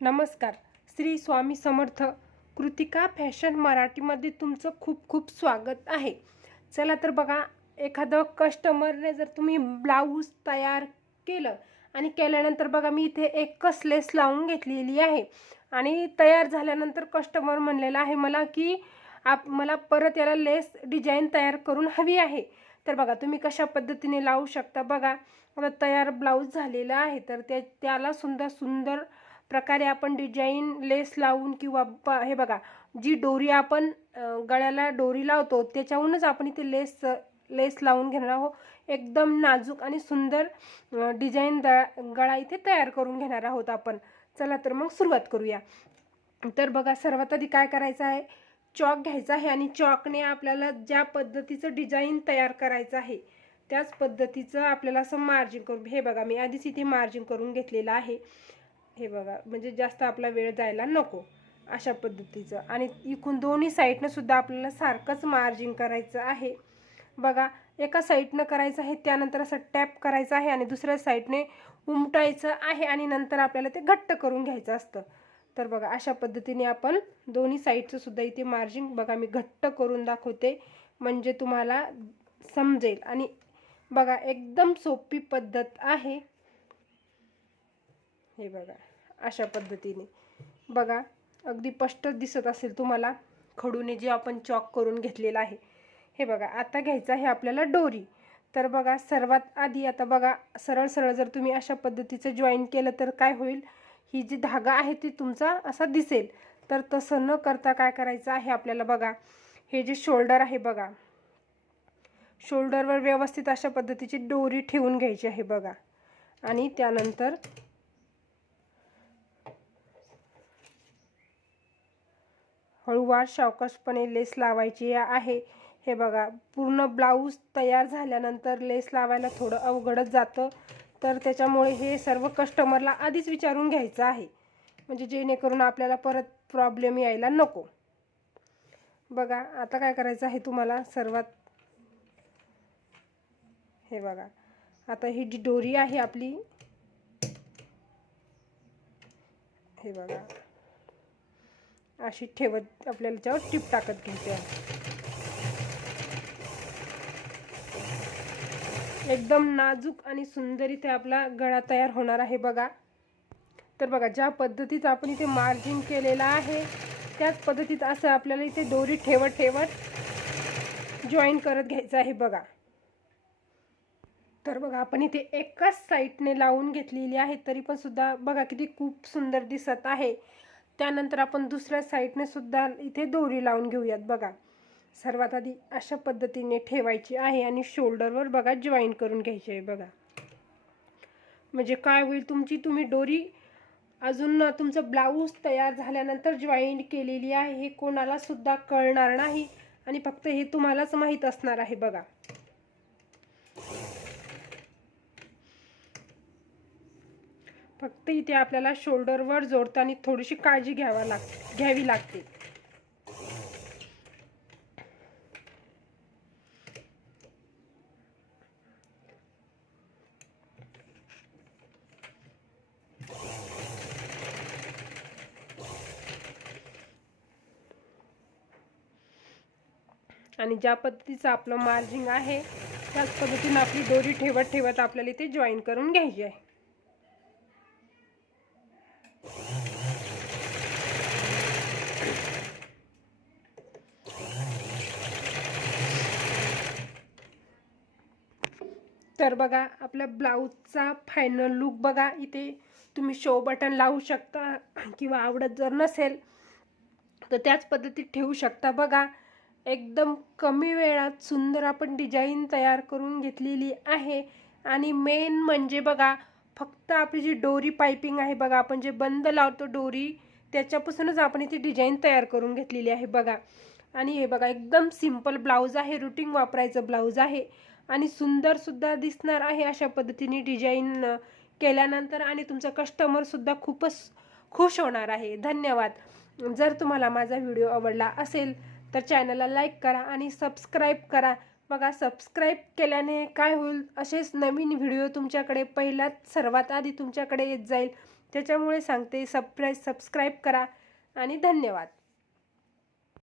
नमस्कार. श्री स्वामी समर्थ कृतिका फॅशन मराठीमध्ये तुमचं खूप खूप स्वागत आहे. चला तर बघा एखादं कस्टमरने जर तुम्ही ब्लाऊज तयार केलं आणि केल्यानंतर बघा मी इथे एकच लेस लावून घेतलेली आहे. आणि तयार झाल्यानंतर कस्टमर म्हणलेलं आहे मला की आप मला परत याला लेस डिझाईन तयार करून हवी आहे. तर बघा तुम्ही कशा पद्धतीने लावू शकता बघा. आता तयार ब्लाऊज झालेला आहे तर त्या त्याला सुंदर सुंदर प्रकारे आपण डिझाईन लेस लावून किंवा प हे बघा जी डोरी आपण गळ्याला डोरी लावतो त्याच्याहूनच आपण इथे लेस लेस लावून घेणार आहोत. एकदम नाजूक आणि सुंदर डिझाईन द गळा इथे तयार करून घेणार आहोत आपण. चला तर मग सुरुवात करूया. तर बघा सर्वात आधी काय करायचं आहे? चॉक घ्यायचा आहे आणि चॉकने आपल्याला ज्या पद्धतीचं डिझाईन तयार करायचं आहे त्याच पद्धतीचं आपल्याला असं मार्जिन करून हे बघा मी आधीच इथे मार्जिन करून घेतलेलं आहे. हे बघा म्हणजे जास्त आपला वेळ जायला नको अशा पद्धतीचं. आणि इकून दोन्ही साईडनं सुद्धा आपल्याला सारखंच मार्जिन करायचं आहे. बघा एका साईडनं करायचं आहे त्यानंतर असं टॅप करायचं आहे आणि दुसऱ्या साईडने उमटायचं आहे आणि नंतर आपल्याला ते घट्ट करून घ्यायचं असतं. तर बघा अशा पद्धतीने आपण दोन्ही साईडचं सुद्धा इथे मार्जिन बघा मी घट्ट करून दाखवते. म्हणजे तुम्हाला समजेल. आणि बघा एकदम सोपी पद्धत आहे. हे बघा. अशा पद्धतीने. बघा अगदी स्पष्ट दिसत असेल तुम्हाला खडूने जे आपण चॉक करून घेतलेलं आहे. हे बघा आता घ्यायचं आहे आपल्याला डोरी. तर बघा सर्वात आधी आता बघा सरळ सरळ जर तुम्ही अशा पद्धतीचं जॉईन केलं तर काय होईल? ही जी धागा आहे ती तुमचा असा दिसेल. तर तसं न करता काय करायचं आहे आपल्याला बघा हे जे शोल्डर आहे बघा शोल्डरवर व्यवस्थित अशा पद्धतीची डोरी ठेवून घ्यायची आहे बघा. आणि त्यानंतर हळूवार सावकाशपणे लेस लावायची आहे. हे बघा पूर्ण ब्लाऊज तयार झाल्यानंतर लेस लावायला थोडं अवघडच जातं. तर त्याच्यामुळे हे सर्व कस्टमरला आधीच विचारून घ्यायचं आहे. म्हणजे जेणेकरून आपल्याला परत प्रॉब्लेम यायला नको. बघा आता काय करायचं आहे तुम्हाला? सर्वात हे बघा आता ही जी डोरी आहे आपली हे बघा. अशी ठेवत आपल्याला याच्यावर टिप टाकत घ्यायची आहे एकदम नाजूक आणि सुंदर इथे आपला गळा तयार होणार आहे बघा. तर बघा ज्या पद्धतीत आपण इथे मार्जिन केलेलं आहे त्याच पद्धतीत असं आपल्याला इथे दोरी ठेवत ठेवत जॉईन करत घ्यायचं आहे बघा. तर बघा आपण इथे एकाच साईडने लावून घेतलेली आहे तरी पण सुद्धा बघा किती खूप सुंदर दिसत आहे. त्यानंतर आपण दुसऱ्या साईडने सुद्धा इथे दोरी लावून घेऊयात बघा. सर्वात आधी अशा पद्धतीने ठेवायची आहे आणि शोल्डरवर बघा जॉईन करून घ्यायची आहे बघा. म्हणजे काय होईल तुमची तुम्ही डोरी अजून तुमचं ब्लाऊज तयार झाल्यानंतर जॉईन केलेली आहे हे कोणालासुद्धा कळणार नाही आणि फक्त हे तुम्हालाच माहीत असणार आहे बघा. फक्त इथे आपल्याला शोल्डरवर जोडताना थोडीशी काळजी घ्यावा लाग घ्यावी लागते. आणि ज्या पद्धतीचं आपलं मार्जिंग आहे त्याच पद्धतीनं आपली दोरी ठेवत ठेवत आपल्याला इथे जॉईन करून घ्यायची आहे. तर बघा आपल्या ब्लाऊजचा फायनल लुक बघा. इथे तुम्ही शो बटन लावू शकता किंवा आवडत जर नसेल तर त्याच पद्धतीत ठेवू शकता. बघा एकदम कमी वेळात सुंदर आपण डिझाईन तयार करून घेतलेली आहे. आणि मेन म्हणजे बघा फक्त आपली जी डोरी पायपिंग आहे बघा आपण जे बंद लावतो डोरी त्याच्यापासूनच आपण इथे डिझाईन तयार करून घेतलेली आहे बघा. आणि हे बघा एकदम सिंपल ब्लाऊज आहे रुटीन वापरायचं ब्लाऊज आहे. आणि सुंदरसुद्धा दिसणार आहे अशा पद्धतीने डिझाईन केल्यानंतर आणि तुमचा कस्टमरसुद्धा खूपच खुश होणार आहे. धन्यवाद. जर तुम्हाला माझा व्हिडिओ आवडला असेल तर चॅनलला लाईक करा आणि सबस्क्राईब करा. बघा सबस्क्राईब केल्याने काय होईल? असेच नवीन व्हिडिओ तुमच्याकडे पहिलाच सर्वात आधी तुमच्याकडे येत जाईल. त्याच्यामुळे सांगते सबस्क्राईब सबस्क्राईब करा आणि धन्यवाद.